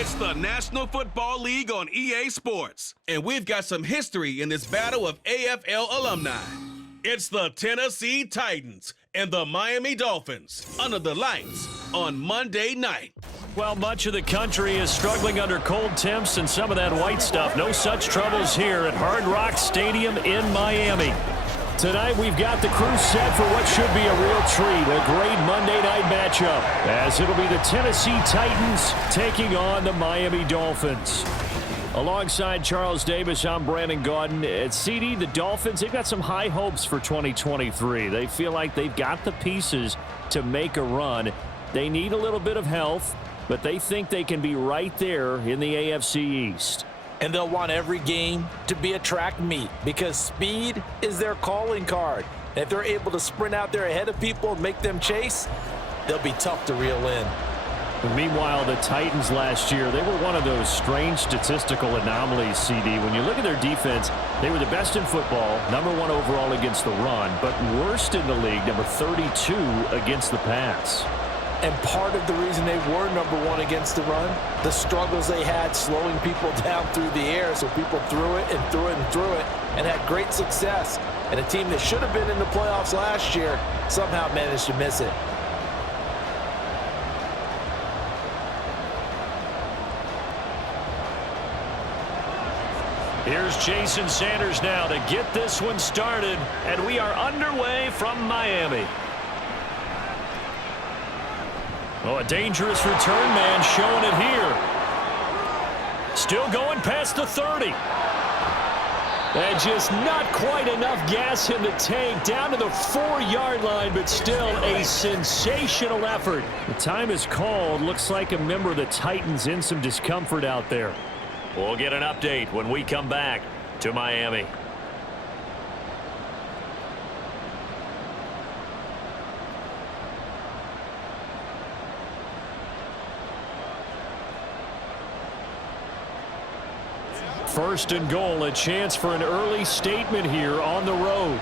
It's the National Football League on EA Sports, and we've got some history in this battle of AFL alumni. It's the Tennessee Titans and the Miami Dolphins under the lights on Monday night. Well, much of the country is struggling under cold temps and some of that white stuff. No such troubles here at Hard Rock Stadium in Miami. Tonight, we've got the crew set for what should be a real treat, a great Monday night matchup, as it'll be the Tennessee Titans taking on the Miami Dolphins. Alongside Charles Davis, I'm Brandon Gaudin. At CD, the Dolphins, they've got some high hopes for 2023. They feel like they've got the pieces to make a run. They need a little bit of health, but they think they can be right there in the AFC East. And they'll want every game to be a track meet because speed is their calling card. And if they're able to sprint out there ahead of people and make them chase, they'll be tough to reel in. But meanwhile, the Titans last year, they were one of those strange statistical anomalies, CD. When you look at their defense, they were the best in football, #1 overall against the run, but worst in the league, number 32 against the pass. And part of the reason they were #1 against the run, the struggles they had slowing people down through the air, so people threw it and threw it and threw it and had great success. And a team that should have been in the playoffs last year somehow managed to miss it. Here's Jason Sanders now to get this one started, and we are underway from Miami. Oh, a dangerous return man showing it here. Still going past the 30. And just not quite enough gas in the tank, down to the 4-yard line, but still a sensational effort. The time is called. Looks like a member of the Titans in some discomfort out there. We'll get an update when we come back to Miami. First and goal, a chance for an early statement here on the road.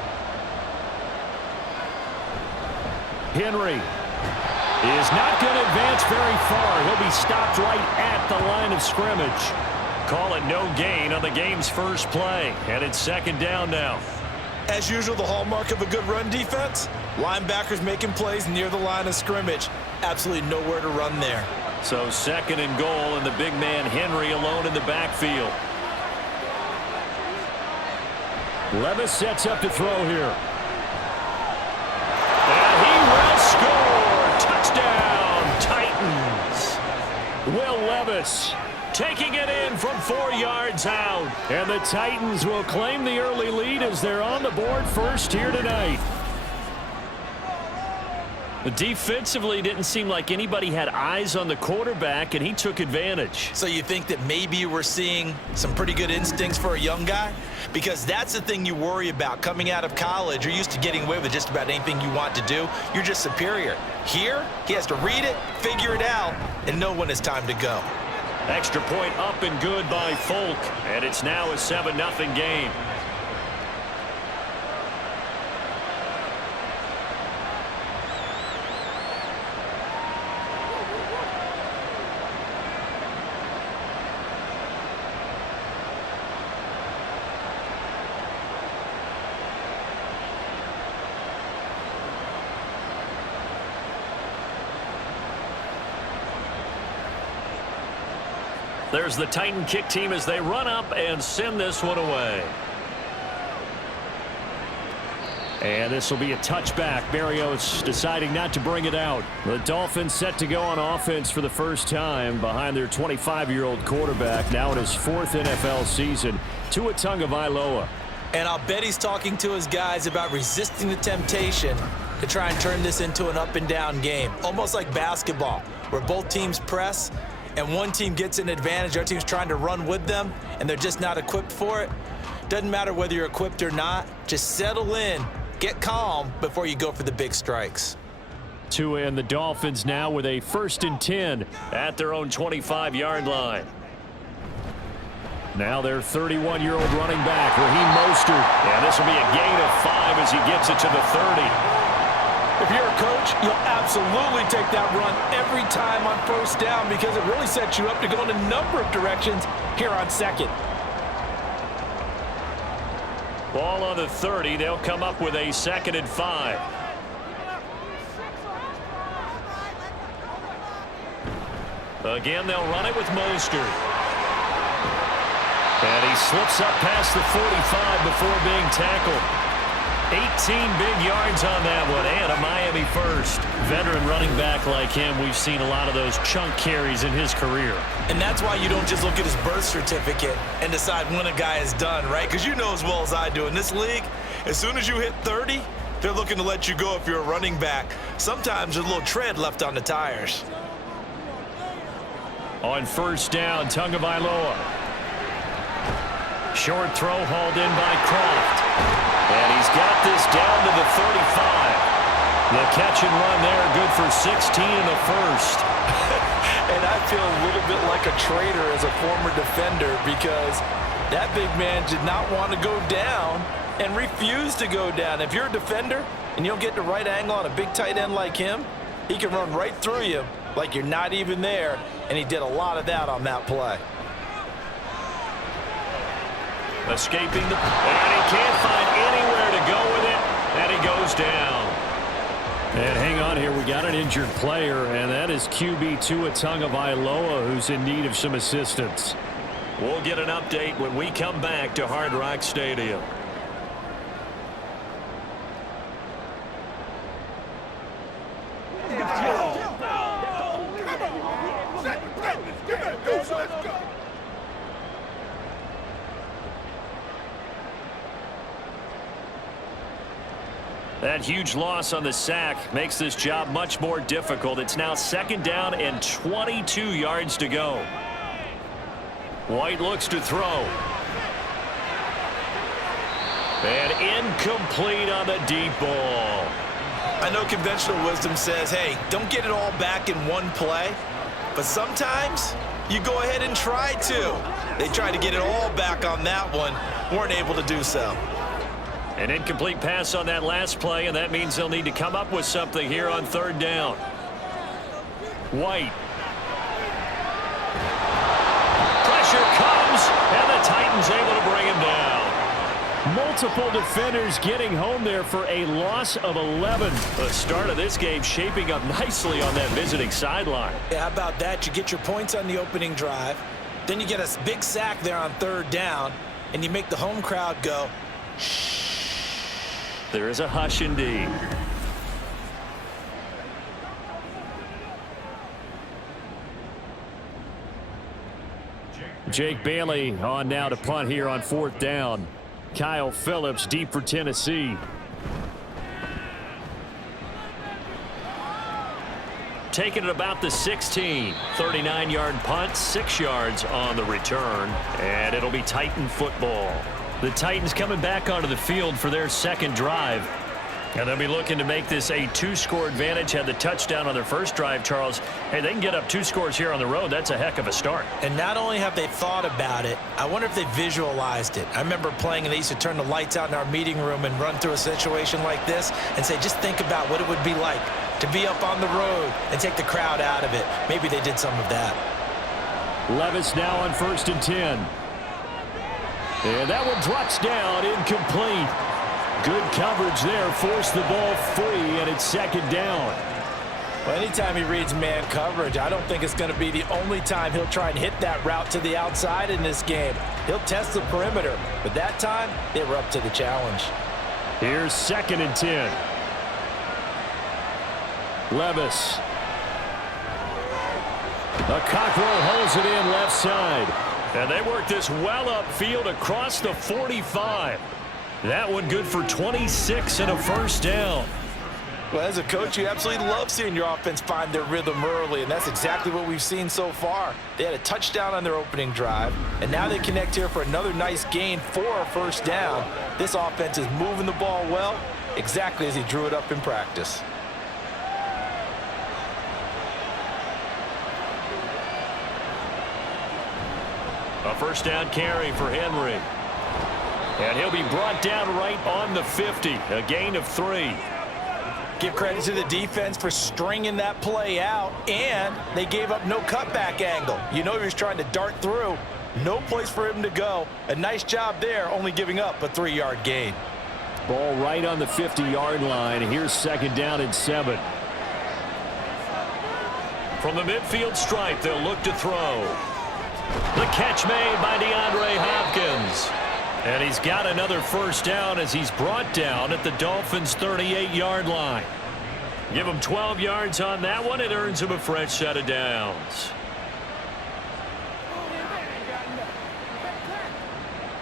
Henry is not going to advance very far. He'll be stopped right at the line of scrimmage. Call it no gain on the game's first play, and it's second down now. As usual, the hallmark of a good run defense, linebackers making plays near the line of scrimmage. Absolutely nowhere to run there. So second and goal, and the big man Henry alone in the backfield. Levis sets up to throw here. And he will score. Touchdown, Titans. Will Levis taking it in from 4 yards out. And the Titans will claim the early lead as they're on the board first here tonight. Defensively, didn't seem like anybody had eyes on the quarterback, and he took advantage. So you think that maybe we're seeing some pretty good instincts for a young guy? Because that's the thing you worry about coming out of college. You're used to getting away with just about anything you want to do. You're just superior. Here, he has to read it, figure it out, and know when it's time to go. Extra point up and good by Folk, and it's now a 7-0 game. There's the Titan kick team as they run up and send this one away. And this will be a touchback. Berrios deciding not to bring it out. The Dolphins set to go on offense for the first time behind their 25-year-old quarterback, now in his 4th NFL season, Tua Tagovailoa. And I'll bet he's talking to his guys about resisting the temptation to try and turn this into an up-and-down game, almost like basketball, where both teams press and one team gets an advantage, our team's trying to run with them, and they're just not equipped for it. Doesn't matter whether you're equipped or not. Just settle in, get calm before you go for the big strikes. Tua and the Dolphins now with a 1st and 10 at their own 25-yard line. Now their 31-year-old running back, Raheem Mostert. And this will be a gain of 5 as he gets it to the 30. If you're a coach, you'll absolutely take that run every time on first down because it really sets you up to go in a number of directions here on second. Ball on the 30. They'll come up with a 2nd and 5. Again, they'll run it with Mostert. And he slips up past the 45 before being tackled. 18 big yards on that one, and a Miami first. Veteran running back like him, we've seen a lot of those chunk carries in his career. And that's why you don't just look at his birth certificate and decide when a guy is done, right? Because you know as well as I do, in this league, as soon as you hit 30, they're looking to let you go if you're a running back. Sometimes there's a little tread left on the tires. On first down, Tagovailoa. Short throw hauled in by Croft. And he's got this down to the 35. The catch and run there, good for 16 in the first. And I feel a little bit like a traitor as a former defender because that big man did not want to go down and refused to go down. If you're a defender and you don't get the right angle on a big tight end like him, he can run right through you like you're not even there, and he did a lot of that on that play. Escaping the... And he can't find anywhere to go with it, and he goes down. And hang on here, we got an injured player, and that is QB Tua Tagovailoa, who's in need of some assistance. We'll get an update when we come back to Hard Rock Stadium. That huge loss on the sack makes this job much more difficult. It's now 2nd down and 22 yards to go. White looks to throw. And incomplete on the deep ball. I know conventional wisdom says, hey, don't get it all back in one play. But sometimes you go ahead and try to. They tried to get it all back on that one. Weren't able to do so. An incomplete pass on that last play, and that means they'll need to come up with something here on 3rd down. White. Pressure comes, and the Titans able to bring him down. Multiple defenders getting home there for a loss of 11. The start of this game shaping up nicely on that visiting sideline. Yeah, how about that? You get your points on the opening drive, then you get a big sack there on 3rd down, and you make the home crowd go, shh. There is a hush indeed. Jake Bailey on now to punt here on 4th down. Kyle Phillips deep for Tennessee. Taking it about the 16. 39-yard punt, 6 yards on the return, and it'll be Titan football. The Titans coming back onto the field for their 2nd drive. And they'll be looking to make this a 2-score advantage. Had the touchdown on their first drive, Charles. Hey, they can get up 2 scores here on the road. That's a heck of a start. And not only have they thought about it, I wonder if they visualized it. I remember playing, and they used to turn the lights out in our meeting room and run through a situation like this and say, just think about what it would be like to be up on the road and take the crowd out of it. Maybe they did some of that. Levis now on 1st and 10. And that one drops down, incomplete. Good coverage there, forced the ball free, and it's 2nd down. Well, anytime he reads man coverage, I don't think it's going to be the only time he'll try and hit that route to the outside in this game. He'll test the perimeter, but that time, they were up to the challenge. Here's 2nd and 10. Levis. A Cockrell holds it in left side. And they work this well upfield across the 45. That one good for 26 and a 1st down. Well, as a coach, you absolutely love seeing your offense find their rhythm early, and that's exactly what we've seen so far. They had a touchdown on their opening drive, and now they connect here for another nice gain for a 1st down. This offense is moving the ball well, exactly as he drew it up in practice. A 1st down carry for Henry. And he'll be brought down right on the 50. A gain of 3. Give credit to the defense for stringing that play out, and they gave up no cutback angle. You know he was trying to dart through. No place for him to go. A nice job there, only giving up a 3-yard gain. Ball right on the 50-yard line. Here's 2nd down and 7. From the midfield stripe, they'll look to throw. The catch made by DeAndre Hopkins. And he's got another 1st down as he's brought down at the Dolphins' 38-yard line. Give him 12 yards on that one. It earns him a fresh set of downs.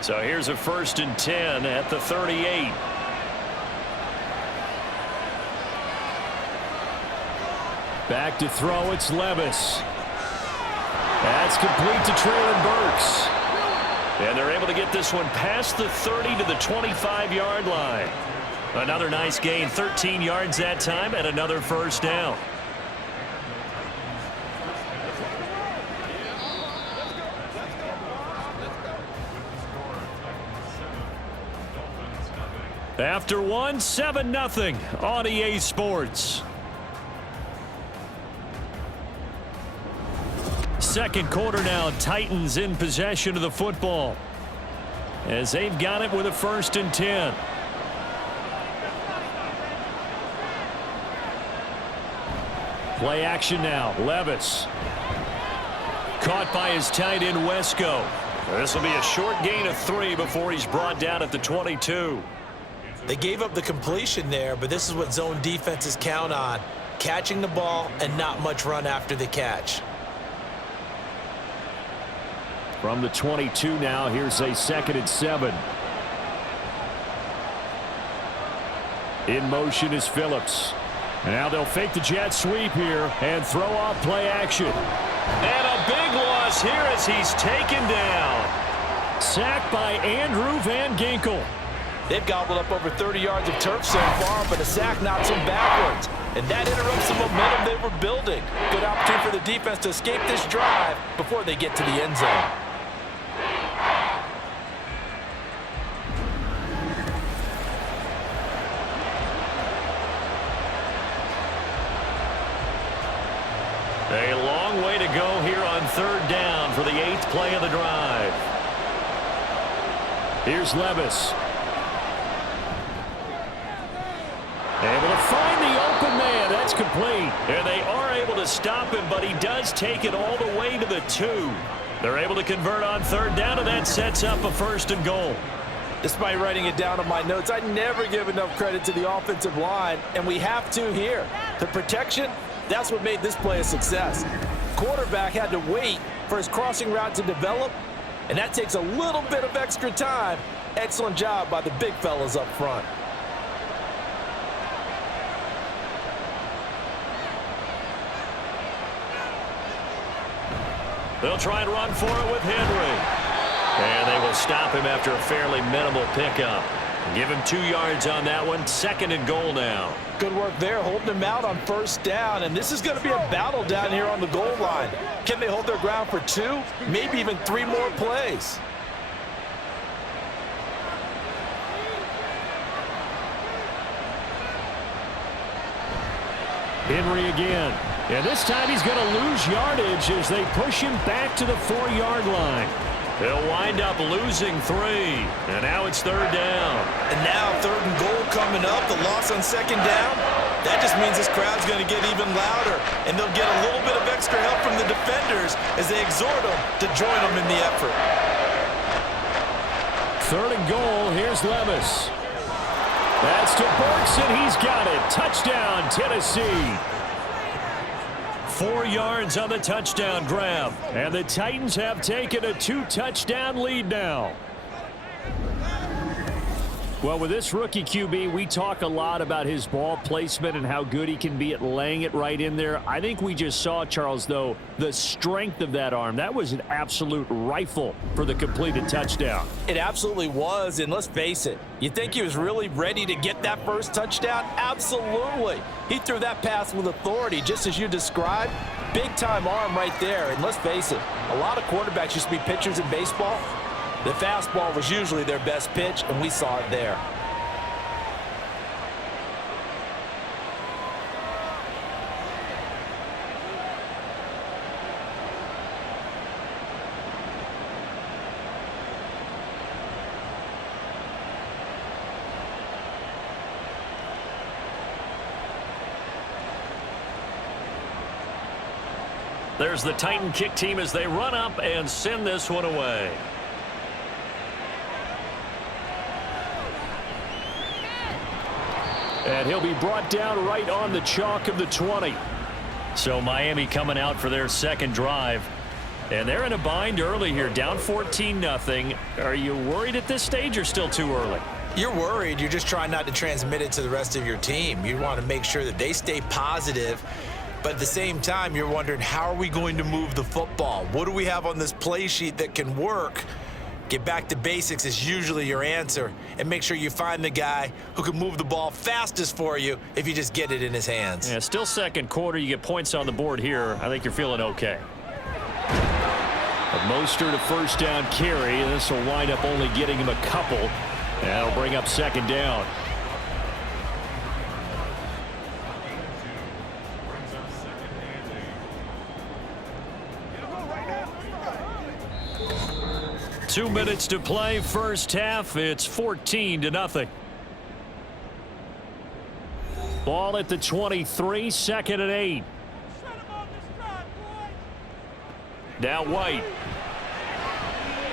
So here's a 1st and 10 at the 38. Back to throw, it's Levis. That's complete to Traylon Burks. And they're able to get this one past the 30 to the 25-yard line. Another nice gain, 13 yards that time, and another 1st down. After one, 7-0 on EA Sports. Second quarter now, Titans in possession of the football as they've got it with a 1st and 10. Play action now. Levis. Caught by his tight end, Wesco. This will be a short gain of 3 before he's brought down at the 22. They gave up the completion there, but this is what zone defenses count on. Catching the ball and not much run after the catch. From the 22 now, here's a 2nd and 7. In motion is Phillips. Now they'll fake the jet sweep here and throw off play action. And a big loss here as he's taken down. Sacked by Andrew Van Ginkel. They've gobbled up over 30 yards of turf so far, but a sack knocks them backwards. And that interrupts the momentum they were building. Good opportunity for the defense to escape this drive before they get to the end zone. A long way to go here on 3rd down for the 8th play of the drive. Here's Levis. Able to find the open man. That's complete. And they are able to stop him, but he does take it all the way to the 2. They're able to convert on 3rd down, and that sets up a 1st and goal. Despite writing it down on my notes, I never give enough credit to the offensive line, and we have to here. The protection, that's what made this play a success. Quarterback had to wait for his crossing route to develop, and that takes a little bit of extra time. Excellent job by the big fellas up front. They'll try and run for it with Henry. And they will stop him after a fairly minimal pickup. Give him 2 yards on that one. 2nd and goal now. Good work there, holding him out on 1st down. And this is going to be a battle down here on the goal line. Can they hold their ground for 2, maybe even 3 more plays? Henry again. And this time he's going to lose yardage as they push him back to the 4-yard line. They'll wind up losing 3. And now it's 3rd down. And now 3rd and goal coming up. The loss on 2nd down. That just means this crowd's going to get even louder. And they'll get a little bit of extra help from the defenders as they exhort them to join them in the effort. 3rd and goal. Here's Levis. That's to Burks, and he's got it. Touchdown, Tennessee. 4 yards on the touchdown grab. And the Titans have taken a 2-touchdown lead now. Well, with this rookie QB, we talk a lot about his ball placement and how good he can be at laying it right in there. I think we just saw, Charles, though, the strength of that arm. That was an absolute rifle for the completed touchdown. It absolutely was, and let's face it, you think he was really ready to get that first touchdown? Absolutely. He threw that pass with authority, just as you described. Big-time arm right there, and let's face it, a lot of quarterbacks used to be pitchers in baseball. The fastball was usually their best pitch, and we saw it there. There's the Titan kick team as they run up and send this one away. And he'll be brought down right on the chalk of the 20. So Miami coming out for their second drive. And they're in a bind early here, down 14-0. Are you worried at this stage or still too early? You're worried. You're just trying not to transmit it to the rest of your team. You want to make sure that they stay positive. But at the same time, you're wondering, how are we going to move the football? What do we have on this play sheet that can work? Get back to basics is usually your answer. And make sure you find the guy who can move the ball fastest for you if you just get it in his hands. Yeah, still second quarter. You get points on the board here. I think you're feeling okay. Mostert a first down carry, and this will wind up only getting him a couple. That'll bring up second down. Two minutes to play, first half. It's 14-0. Ball at the 23, second and 8. Now White.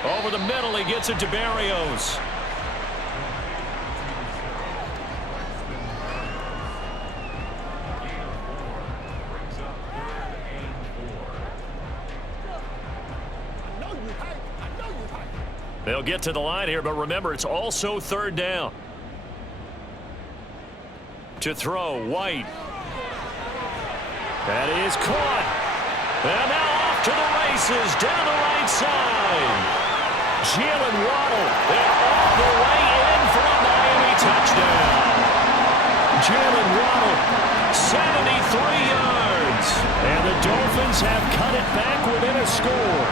Over the middle, he gets it to Barrios. They'll get to the line here, but remember, it's also third down. To throw, White. That is caught. And now off to the races, down the right side. Jalen Waddle, and all the way in for a Miami touchdown. Jalen Waddle, 73 yards. And the Dolphins have cut it back within a score.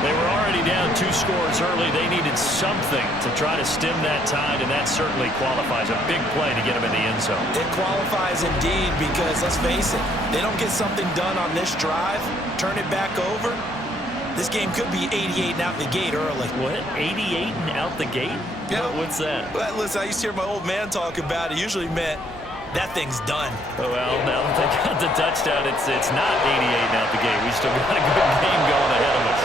They were already down 2 scores early. They needed something to try to stem that tide, and that certainly qualifies. A big play to get them in the end zone. It qualifies indeed because, let's face it, they don't get something done on this drive, turn it back over, this game could be 88 and out the gate early. What? 88 and out the gate? Yeah. What's that? Well, listen, I used to hear my old man talk about it. Usually meant that thing's done. Well, now that they got the touchdown, it's not 88 and out the gate. We still got a good game going ahead of us.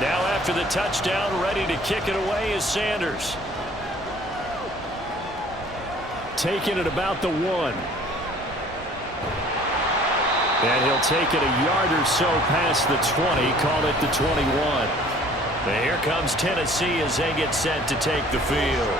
Now after the touchdown, ready to kick it away is Sanders. Taking it about the 1. And he'll take it a yard or so past the 20, call it the 21. And here comes Tennessee as they get set to take the field.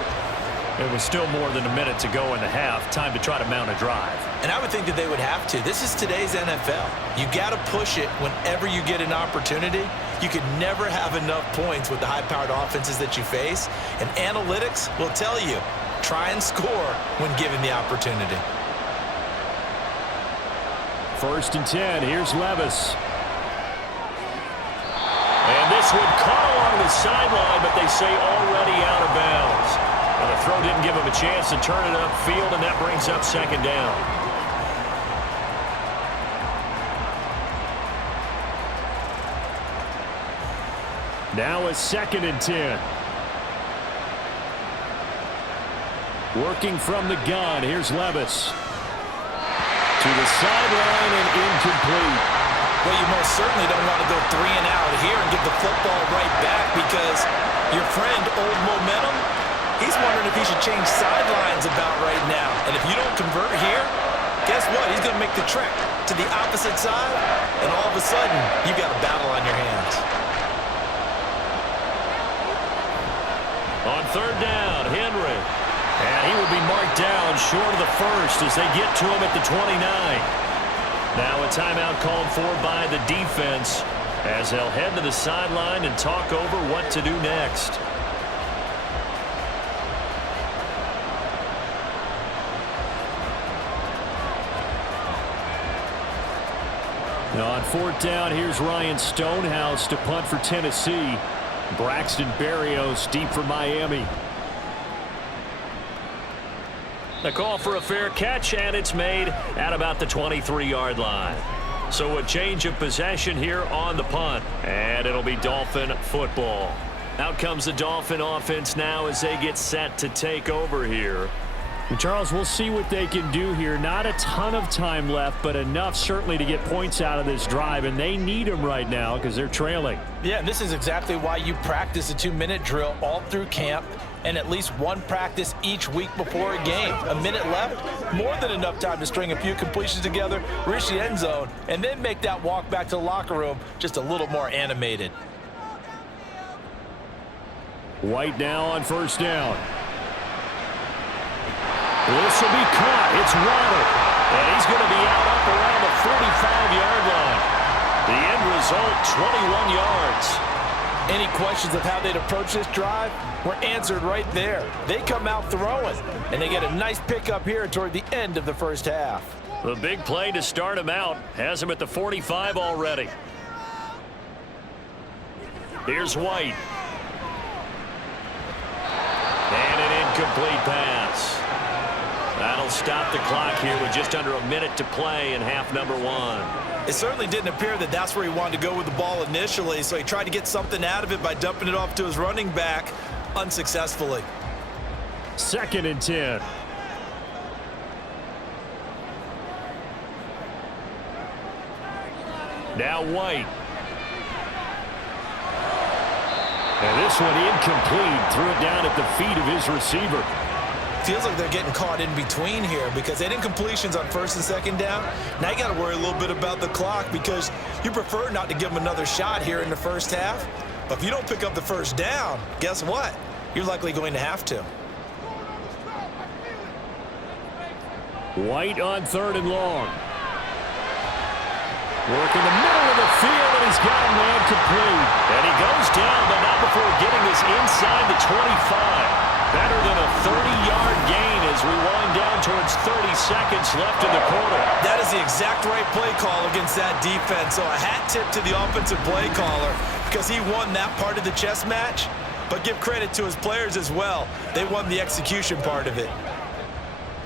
It was still more than a minute to go in the half. Time to try to mount a drive. And I would think that they would have to. This is today's NFL. You got to push it whenever you get an opportunity. You could never have enough points with the high-powered offenses that you face. And analytics will tell you, try and score when given the opportunity. First and 10. Here's Levis. And this one caught along the sideline, but they say already out of bounds. And the throw didn't give him a chance to turn it upfield, and that brings up second down. Now a second and 10. Working from the gun, here's Levis. To the sideline and incomplete. Well, you most certainly don't want to go 3 and out here and give the football right back because your friend, Old Momentum, he's wondering if he should change sidelines about right now. And if you don't convert here, guess what? He's going to make the trek to the opposite side, and all of a sudden, you've got a battle on your hands. On third down, Henry. And he will be marked down short of the first as they get to him at the 29. Now a timeout called for by the defense as they'll head to the sideline and talk over what to do next. Now on fourth down, here's Ryan Stonehouse to punt for Tennessee. Braxton Berrios deep for Miami. The call for a fair catch, and it's made at about the 23-yard line. So a change of possession here on the punt, and it'll be Dolphin football. Out comes the Dolphin offense now as they get set to take over here. And Charles, we'll see what they can do here. Not a ton of time left, but enough certainly to get points out of this drive, and they need them right now because they're trailing. Yeah, and this is exactly why you practice a 2-minute drill all through camp and at least one practice each week before a game. A minute left, more than enough time to string a few completions together, reach the end zone, and then make that walk back to the locker room just a little more animated. White now on first down. This will be caught. It's Waddle. And he's going to be out up around the 45-yard line. The end result, 21 yards. Any questions of how they'd approach this drive were answered right there. They come out throwing, and they get a nice pickup here toward the end of the first half. The big play to start him out has him at the 45 already. Here's White. And an incomplete pass. That'll stop the clock here with just under a minute to play in half number one. It certainly didn't appear that that's where he wanted to go with the ball initially, so he tried to get something out of it by dumping it off to his running back unsuccessfully. 2nd and 10. Now White. And this one incomplete. Threw it down at the feet of his receiver. Feels like they're getting caught in between here because they didn't completions on 1st and 2nd down. Now you got to worry a little bit about the clock because you prefer not to give them another shot here in the first half. But if you don't pick up the first down, guess what? You're likely going to have to. White on 3rd and long. Work in the middle of the field, and he's got a man complete. And he goes down, but not before getting this inside the 25. Better than a 30-yard gain as we wind down towards 30 seconds left in the quarter. That is the exact right play call against that defense. So a hat tip to the offensive play caller because he won that part of the chess match. But give credit to his players as well. They won the execution part of it.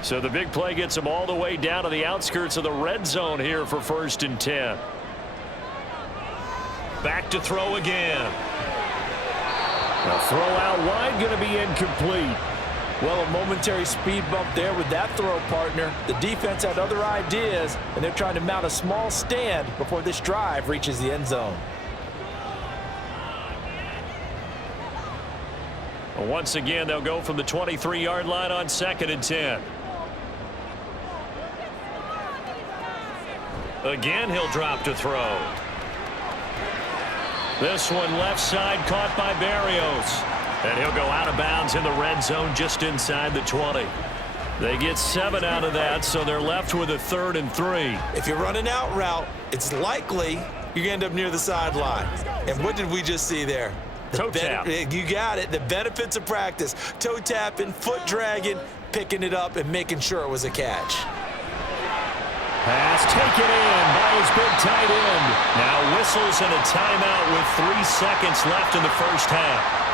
So the big play gets him all the way down to the outskirts of the red zone here for 1st and 10. Back to throw again. A throw out wide, going to be incomplete. Well, a momentary speed bump there with that throw, partner. The defense had other ideas, and they're trying to mount a small stand before this drive reaches the end zone. Well, once again, they'll go from the 23-yard line on 2nd and 10. Again, he'll drop to throw. This one left side caught by Berrios. And he'll go out of bounds in the red zone just inside the 20. They get 7 out of that, so they're left with a 3rd and 3. If you're running out route, it's likely you're going to end up near the sideline. And what did we just see there? Toe tap. You got it. The benefits of practice. Toe tapping, foot dragging, picking it up, and making sure it was a catch. Pass taken in by his big tight end. Now whistles and a timeout with 3 seconds left in the first half.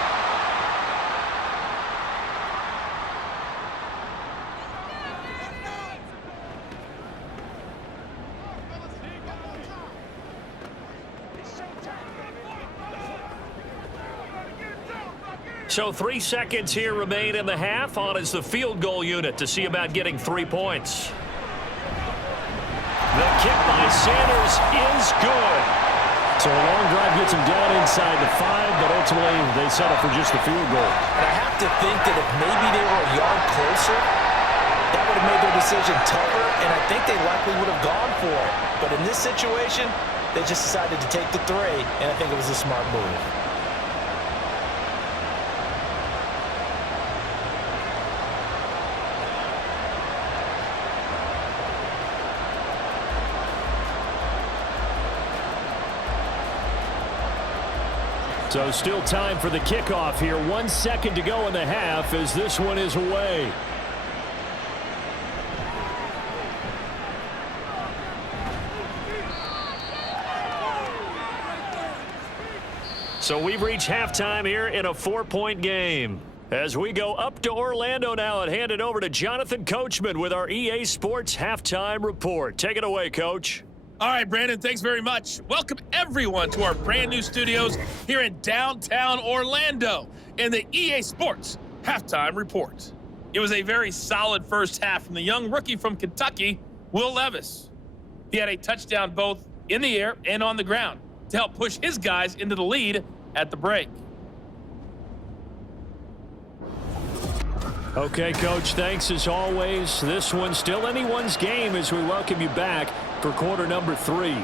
So 3 seconds here remain in the half. On is the field goal unit to see about getting 3 points. The kick by Sanders is good. So a long drive gets him down inside the 5, but ultimately they settle for just the field goal. And I have to think that if maybe they were a yard closer, that would have made their decision tougher, and I think they likely would have gone for it. But in this situation, they just decided to take the 3, and I think it was a smart move. So still time for the kickoff here. 1 second to go in the half as this one is away. So we've reached halftime here in a 4-point game. As we go up to Orlando now and hand it over to Jonathan Coachman with our EA Sports Halftime Report. Take it away, Coach. All right, Brandon, thanks very much. Welcome, everyone, to our brand new studios here in downtown Orlando in the EA Sports Halftime Report. It was a very solid first half from the young rookie from Kentucky, Will Levis. He had a touchdown both in the air and on the ground to help push his guys into the lead at the break. Okay, Coach, thanks as always. This one's still anyone's game as we welcome you back for quarter number 3.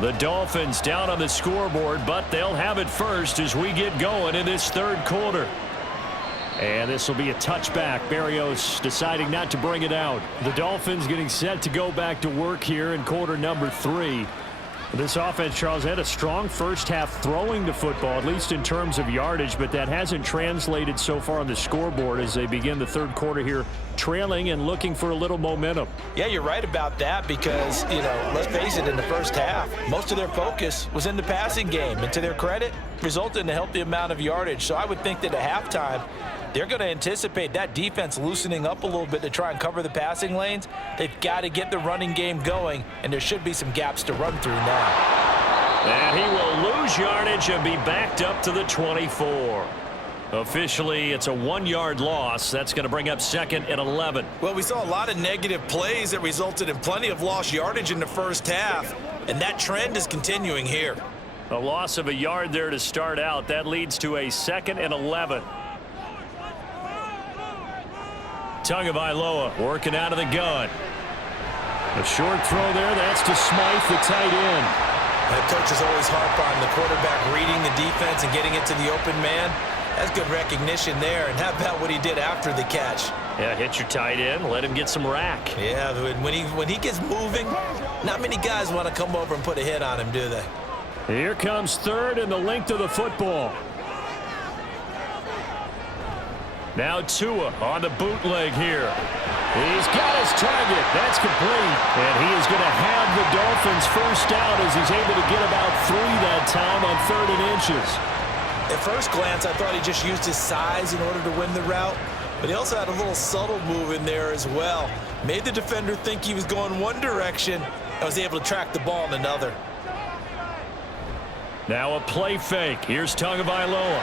The Dolphins down on the scoreboard, but they'll have it first as we get going in this third quarter. And this will be a touchback. Barrios deciding not to bring it out. The Dolphins getting set to go back to work here in quarter number 3. This offense, Charles, had a strong first half throwing the football, at least in terms of yardage, but that hasn't translated so far on the scoreboard as they begin the third quarter here, trailing and looking for a little momentum. Yeah, you're right about that because, let's face it, in the first half, most of their focus was in the passing game. And to their credit, resulted in a healthy amount of yardage. So I would think that at halftime, they're going to anticipate that defense loosening up a little bit to try and cover the passing lanes. They've got to get the running game going, and there should be some gaps to run through now. And he will lose yardage and be backed up to the 24. Officially, it's a 1-yard loss. That's going to bring up 2nd and 11. Well, we saw a lot of negative plays that resulted in plenty of lost yardage in the first half, and that trend is continuing here. A loss of a yard there to start out. That leads to a 2nd and 11. Tagovailoa working out of the gun. A short throw there. That's to Smythe, the tight end. That coach is always harp on the quarterback reading the defense and getting it to the open man. That's good recognition there. And how about what he did after the catch? Yeah, hit your tight end. Let him get some rack. Yeah, when he gets moving, not many guys want to come over and put a hit on him, do they? Here comes 3rd and the length of the football. Now Tua on the bootleg here. He's got his target. That's complete. And he is going to have the Dolphins first down as he's able to get about 3 that time on 3rd and inches. At first glance, I thought he just used his size in order to win the route. But he also had a little subtle move in there as well. Made the defender think he was going one direction and was able to track the ball in another. Now a play fake. Here's Tagovailoa.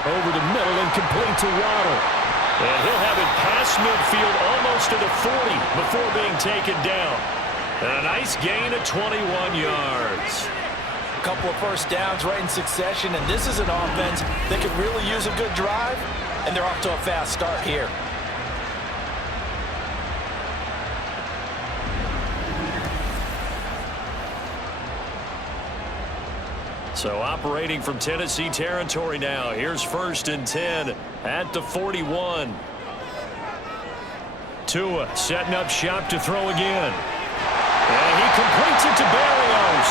Over the middle and complete to Waddle. And he'll have it past midfield almost to the 40 before being taken down. And a nice gain of 21 yards. A couple of first downs right in succession, and this is an offense that could really use a good drive, and they're off to a fast start here. So operating from Tennessee territory now. Here's 1st and 10 at the 41. Tua setting up shop to throw again. And he completes it to Barrios.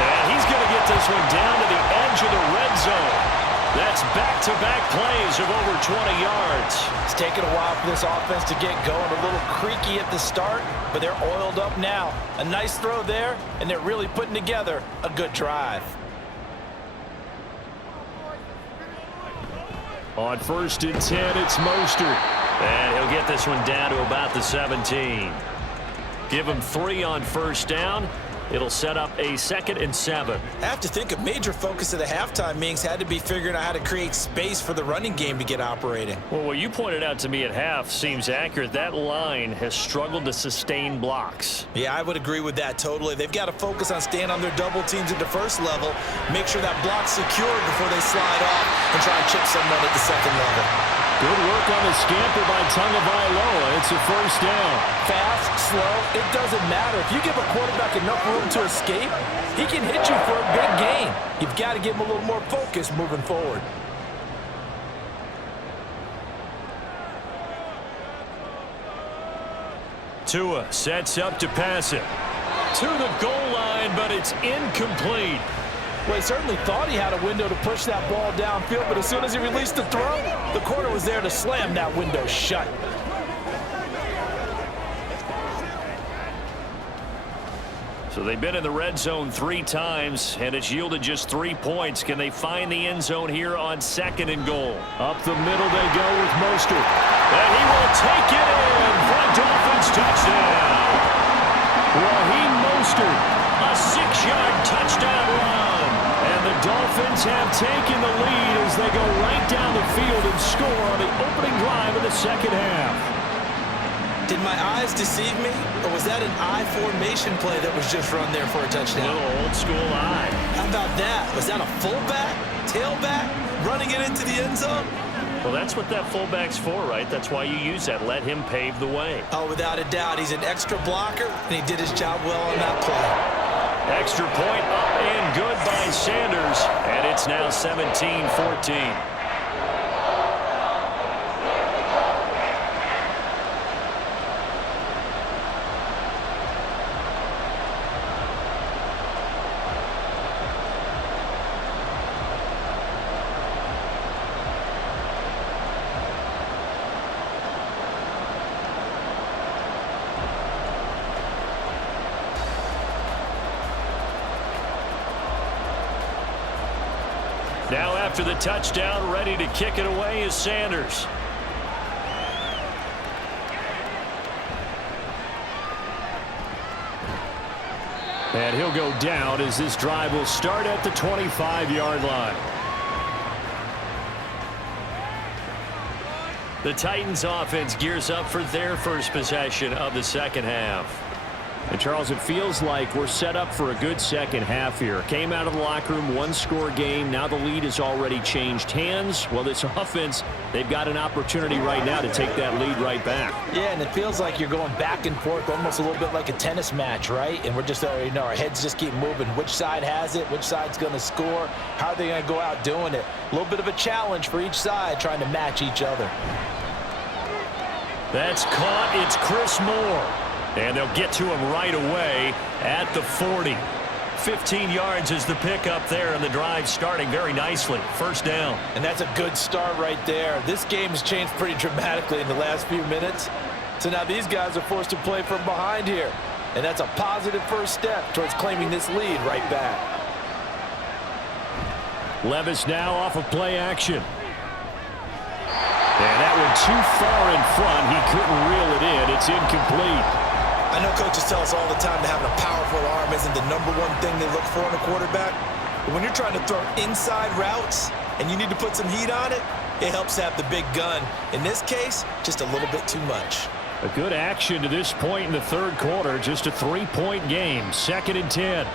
And he's going to get this one down to the edge of the red zone. That's back-to-back plays of over 20 yards. It's taken a while for this offense to get going. A little creaky at the start, but they're oiled up now. A nice throw there, and they're really putting together a good drive. On 1st and 10, it's Mostert. And he'll get this one down to about the 17. Give him 3 on first down. It'll set up a 2nd and 7. I have to think a major focus of the halftime meetings had to be figuring out how to create space for the running game to get operating. Well, what you pointed out to me at half seems accurate. That line has struggled to sustain blocks. Yeah, I would agree with that totally. They've got to focus on staying on their double teams at the first level, make sure that block's secured before they slide off and try and chip someone at the second level. Good work on the scamper by Tagovailoa. It's a first down. Fast, slow, it doesn't matter. If you give a quarterback enough room to escape, he can hit you for a big gain. You've got to give him a little more focus moving forward. Tua sets up to pass it. To the goal line, but it's incomplete. Well, he certainly thought he had a window to push that ball downfield, but as soon as he released the throw, the corner was there to slam that window shut. So they've been in the red zone 3 times, and it's yielded just 3 points. Can they find the end zone here on 2nd and goal? Up the middle they go with Mostert. And he will take it in for a Dolphins touchdown. Raheem Mostert, a 6-yard touchdown run. And the Dolphins have taken the lead as they go right down the field and score on the opening drive of the second half. Did my eyes deceive me, or was that an I formation play that was just run there for a touchdown? A little old school eye. How about that? Was that a fullback, tailback, running it into the end zone? Well, that's what that fullback's for, right? That's why you use that. Let him pave the way. Oh, without a doubt. He's an extra blocker, and he did his job well on that play. Extra point up and good by Sanders, and it's now 17-14. Now after the touchdown, ready to kick it away is Sanders. And he'll go down as this drive will start at the 25-yard line. The Titans offense gears up for their first possession of the second half. And Charles, it feels like we're set up for a good second half here. Came out of the locker room, 1-score game. Now the lead has already changed hands. Well, this offense, they've got an opportunity right now to take that lead right back. Yeah, and it feels like you're going back and forth, almost a little bit like a tennis match, right? And we're just, our heads just keep moving. Which side has it? Which side's going to score? How are they going to go out doing it? A little bit of a challenge for each side, trying to match each other. That's caught. It's Chris Moore. And they'll get to him right away at the 40. 15 yards is the pickup there, and the drive starting very nicely. First down. And that's a good start right there. This game has changed pretty dramatically in the last few minutes. So now these guys are forced to play from behind here. And that's a positive first step towards claiming this lead right back. Levis now off of play action. And that one too far in front. He couldn't reel it in. It's incomplete. I know coaches tell us all the time that having a powerful arm isn't the #1 thing they look for in a quarterback. But when you're trying to throw inside routes and you need to put some heat on it, it helps to have the big gun. In this case, just a little bit too much. A good action to this point in the third quarter. Just a 3-point game. 2nd and 10.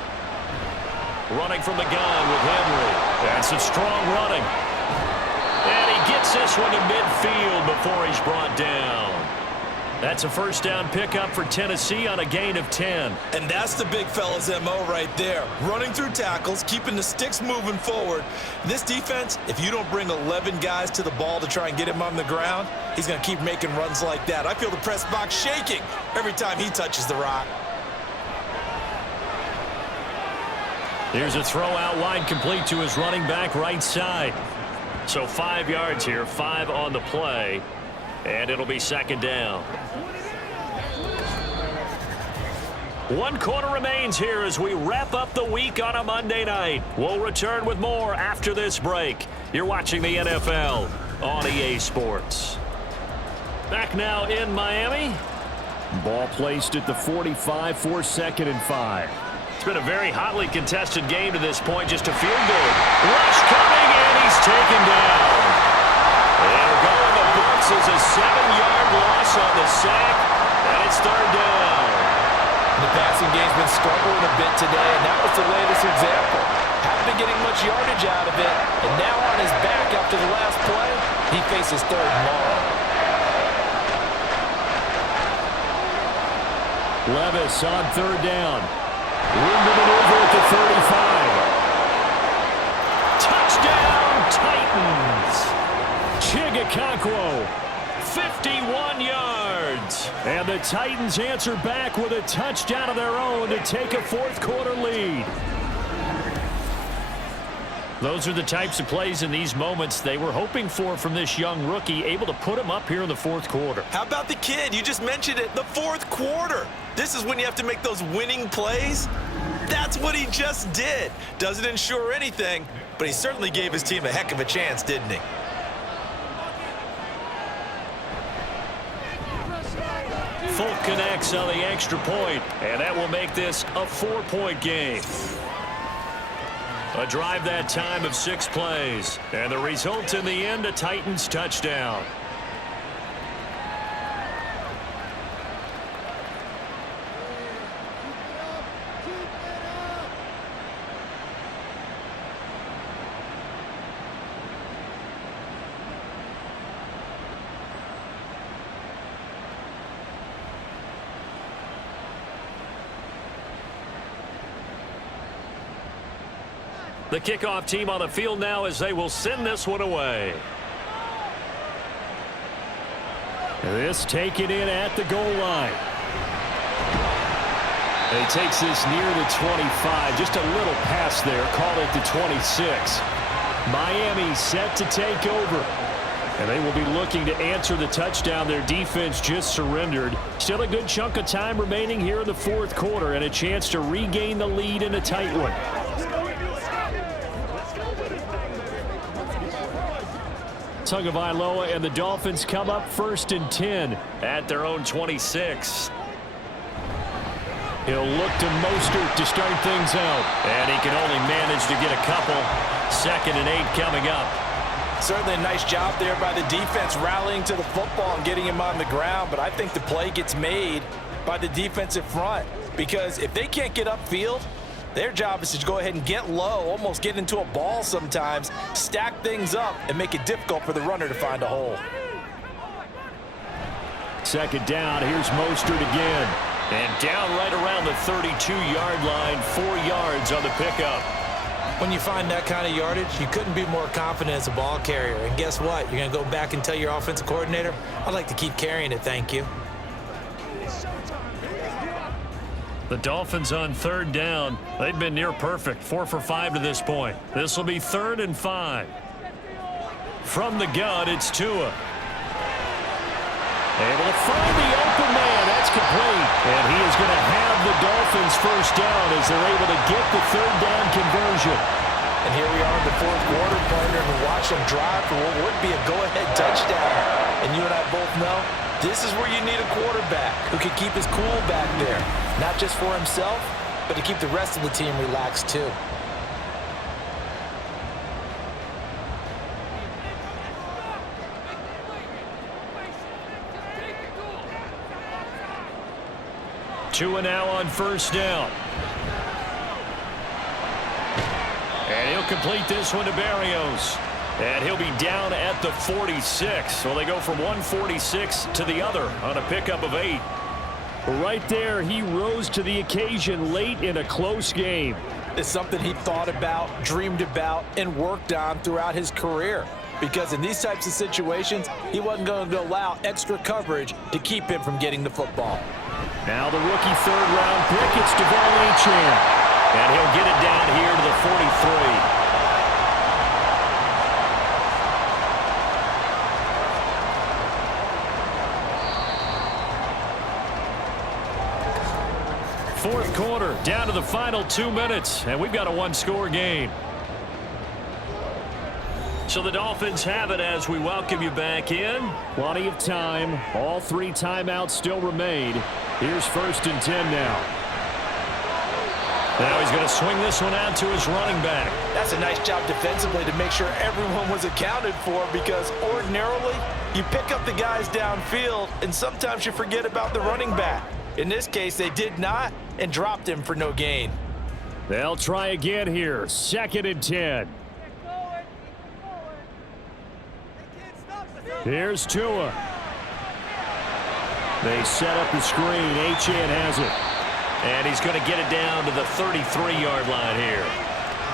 Running from the gun with Henry. That's some strong running. And he gets this one to midfield before he's brought down. That's a first down pickup for Tennessee on a gain of 10. And that's the big fella's MO right there. Running through tackles, keeping the sticks moving forward. This defense, if you don't bring 11 guys to the ball to try and get him on the ground, he's going to keep making runs like that. I feel the press box shaking every time he touches the rock. Here's a throw out wide, complete to his running back right side. So 5 yards here, 5 on the play. And it'll be second down. 1 quarter remains here as we wrap up the week on a Monday night. We'll return with more after this break. You're watching the NFL on EA Sports. Back now in Miami. Ball placed at the 45 for 2nd and 5. It's been a very hotly contested game to this point. Just a field goal. Rush coming, and he's taken down. They'll go in the books as a 7-yard loss on the sack, and it's 3rd down. The passing game's been struggling a bit today, and that was the latest example. Haven't been getting much yardage out of it, and now on his back after the last play, He faces third and long. Levis on third down. Room to maneuver at the 35. Touchdown, Titans. Chigakankwo, 51 yards. And the Titans answer back with a touchdown of their own to take a fourth quarter lead. Those are the types of plays in these moments they were hoping for from this young rookie, able to put him up here in the fourth quarter. How about the kid? You just mentioned it, the fourth quarter. This is when you have to make those winning plays. That's what he just did. Doesn't ensure anything, but he certainly gave his team a heck of a chance, didn't he? Folk connects on the extra point, and that will make this a 4-point game. A drive that time of 6 plays, and the result in the end, a Titans touchdown. The kickoff team on the field now as they will send this one away. This taken in at the goal line. He takes this near the 25. Just a little pass there. Call it the 26. Miami set to take over. And they will be looking to answer the touchdown their defense just surrendered. Still a good chunk of time remaining here in the fourth quarter and a chance to regain the lead in a tight one. Tagovailoa and the Dolphins come up 1st and 10 at their own 26. He'll look to Mostert to start things out. And he can only manage to get a couple. 2nd and 8 coming up. Certainly a nice job there by the defense rallying to the football and getting him on the ground. But I think the play gets made by the defensive front. Because if they can't get upfield, their job is to go ahead and get low, almost get into a ball sometimes, stack things up, and make it difficult for the runner to find a hole. 2nd down, here's Mostert again. And down right around the 32-yard line, 4 yards on the pickup. When you find that kind of yardage, you couldn't be more confident as a ball carrier. And guess what? You're going to go back and tell your offensive coordinator, I'd like to keep carrying it, thank you. The Dolphins on 3rd down. They've been near perfect, 4 for 5 to this point. This will be 3rd and 5. From the gun, it's Tua. Able to find the open man. That's complete. And he is going to have the Dolphins first down as they're able to get the 3rd down conversion. And here we are in the fourth quarter, partner, and watch them drive for what would be a go-ahead touchdown. And you and I both know this is where you need a quarterback who can keep his cool back there. Not just for himself, but to keep the rest of the team relaxed too. Tua now on 1st down. And he'll complete this one to Barrios. And he'll be down at the 46. So they go from 146 to the other on a pickup of 8. Right there, he rose to the occasion late in a close game. It's something he thought about, dreamed about, and worked on throughout his career. Because in these types of situations, he wasn't going to allow extra coverage to keep him from getting the football. Now the rookie 3rd-round pick, it's Devon Achane. And he'll get it down here to the 43. Fourth quarter, down to the final 2 minutes, and we've got a 1-score game. So the Dolphins have it as we welcome you back in. Plenty of time. All 3 timeouts still remain. Here's 1st and 10 now. Now he's going to swing this one out to his running back. That's a nice job defensively to make sure everyone was accounted for, because ordinarily you pick up the guys downfield and sometimes you forget about the running back. In this case, they did not and dropped him for no gain. They'll try again here. 2nd and 10. Here's Tua. They set up the screen. Achane has it. And he's going to get it down to the 33-yard line here.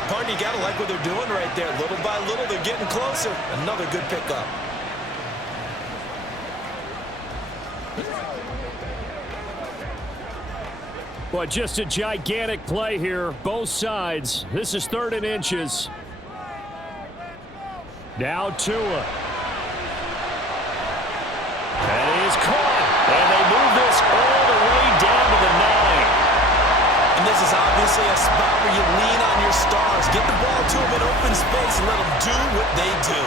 Partner, you got to like what they're doing right there. Little by little, they're getting closer. Another good pickup. Well, just a gigantic play here, both sides. This is 3rd and inches. Now Tua. That is caught. And they move this all the way down to the 9. And this is obviously a spot where you lean on your stars. Get the ball to them in open space and let them do what they do.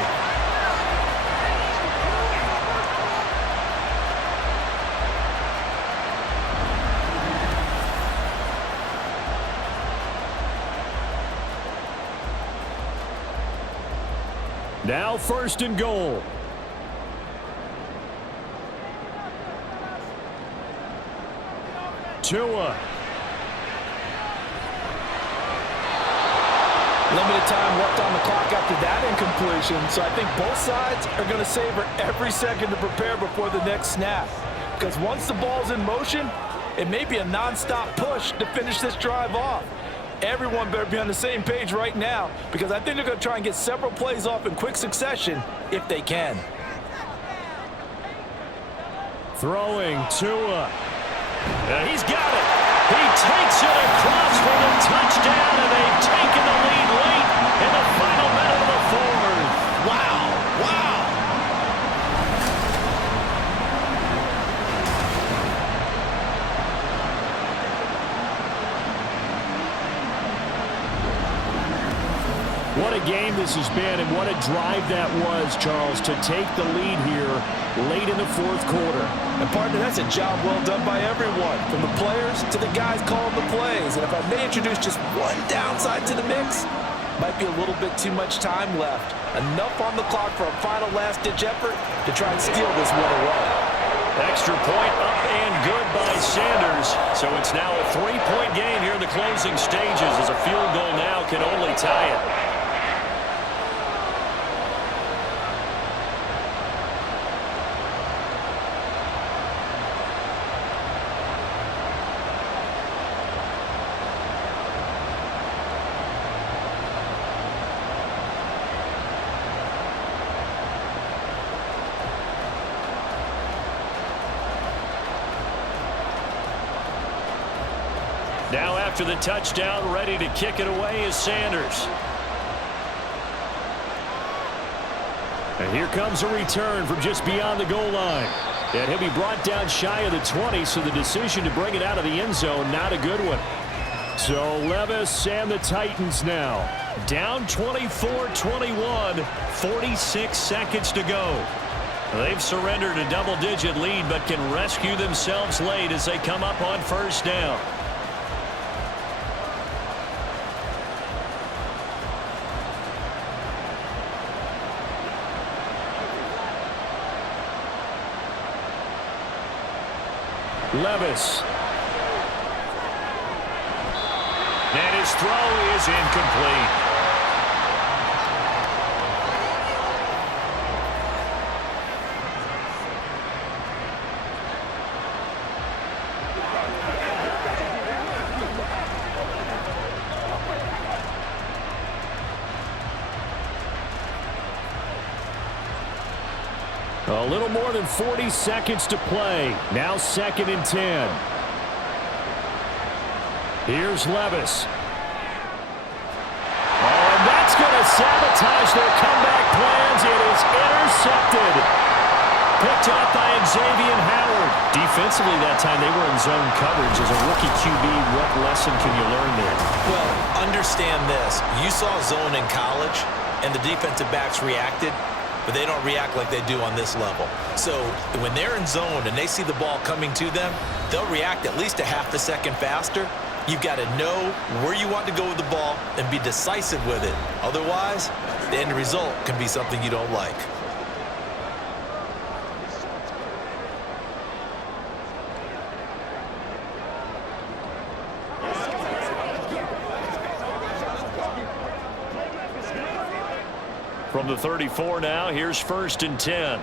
Now 1st and goal. Tua. Limited time left on the clock after that incompletion, so I think both sides are going to savor every second to prepare before the next snap. Because once the ball's in motion, it may be a non-stop push to finish this drive off. Everyone better be on the same page right now, because I think they're going to try and get several plays off in quick succession if they can. Throwing Tua. He's got it. He takes it across for the touchdown, and they've taken the lead late in the final minute of the 4th. Wow. Wow. What a game this has been, and what a drive that was, Charles, to take the lead here late in the 4th quarter. And partner, that's a job well done by everyone, from the players to the guys calling the plays. And if I may introduce just one downside to the mix, might be a little bit too much time left. Enough on the clock for a final last-ditch effort to try and steal this one away. Extra point up and good by Sanders. So it's now a 3-point game here in the closing stages, as a field goal now can only tie it. Now after the touchdown, ready to kick it away is Sanders. And here comes a return from just beyond the goal line. And he'll be brought down shy of the 20, so the decision to bring it out of the end zone, not a good one. So Levis and the Titans now down 24-21, 46 seconds to go. They've surrendered a double-digit lead, but can rescue themselves late as they come up on 1st down. Levis. And his throw is incomplete. A little more than 40 seconds to play. Now 2nd and 10. Here's Levis. And that's going to sabotage their comeback plans. It is intercepted. Picked up by Xavier Howard. Defensively that time they were in zone coverage. As a rookie QB, what lesson can you learn there? Well, understand this. You saw zone in college, and the defensive backs reacted, but they don't react like they do on this level. So when they're in zone and they see the ball coming to them, they'll react at least a half a second faster. You've got to know where you want to go with the ball and be decisive with it. Otherwise, the end result can be something you don't like. From the 34 now, here's 1st and 10.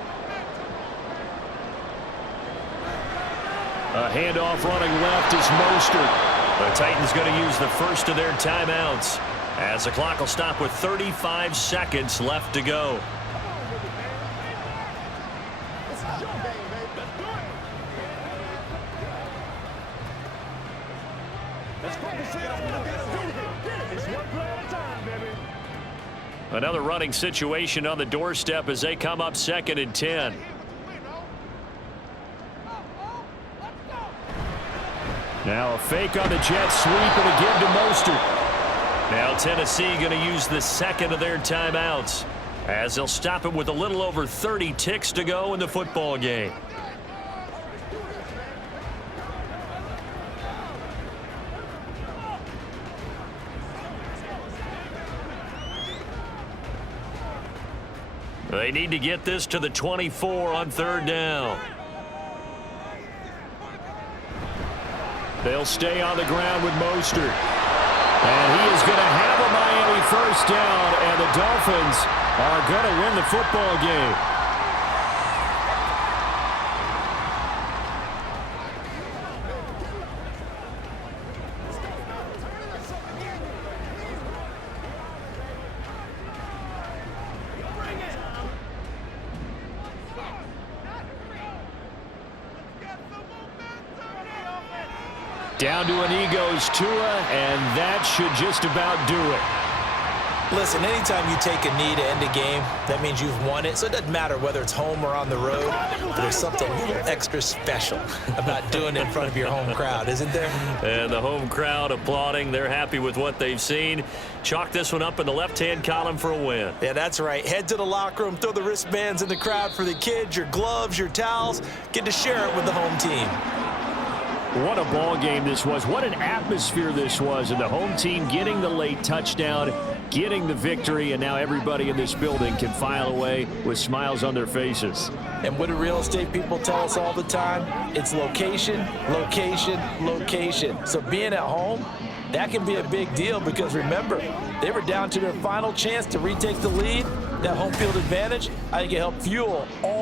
A handoff running left is Mostert. The Titans going to use the first of their timeouts as the clock will stop with 35 seconds left to go. Another running situation on the doorstep as they come up 2nd and 10. Now a fake on the jet sweep and a give to Mostert. Now Tennessee going to use the second of their timeouts as they'll stop it with a little over 30 ticks to go in the football game. They need to get this to the 24 on 3rd down. They'll stay on the ground with Mostert. And he is going to have a Miami first down, and the Dolphins are going to win the football game. Down to an E goes Tua, and that should just about do it. Listen, anytime you take a knee to end a game, that means you've won it. So it doesn't matter whether it's home or on the road, but there's something a little extra special about doing it in front of your home crowd, isn't there? And the home crowd applauding. They're happy with what they've seen. Chalk this one up in the left-hand column for a win. Yeah, that's right. Head to the locker room, throw the wristbands in the crowd for the kids, your gloves, your towels. Get to share it with the home team. What a ball game this was. What an atmosphere this was. And the home team getting the late touchdown, getting the victory, and now everybody in this building can file away with smiles on their faces. And what do real estate people tell us all the time? It's location, location, location. So being at home, that can be a big deal because remember, they were down to their final chance to retake the lead. That home field advantage, I think it helped fuel all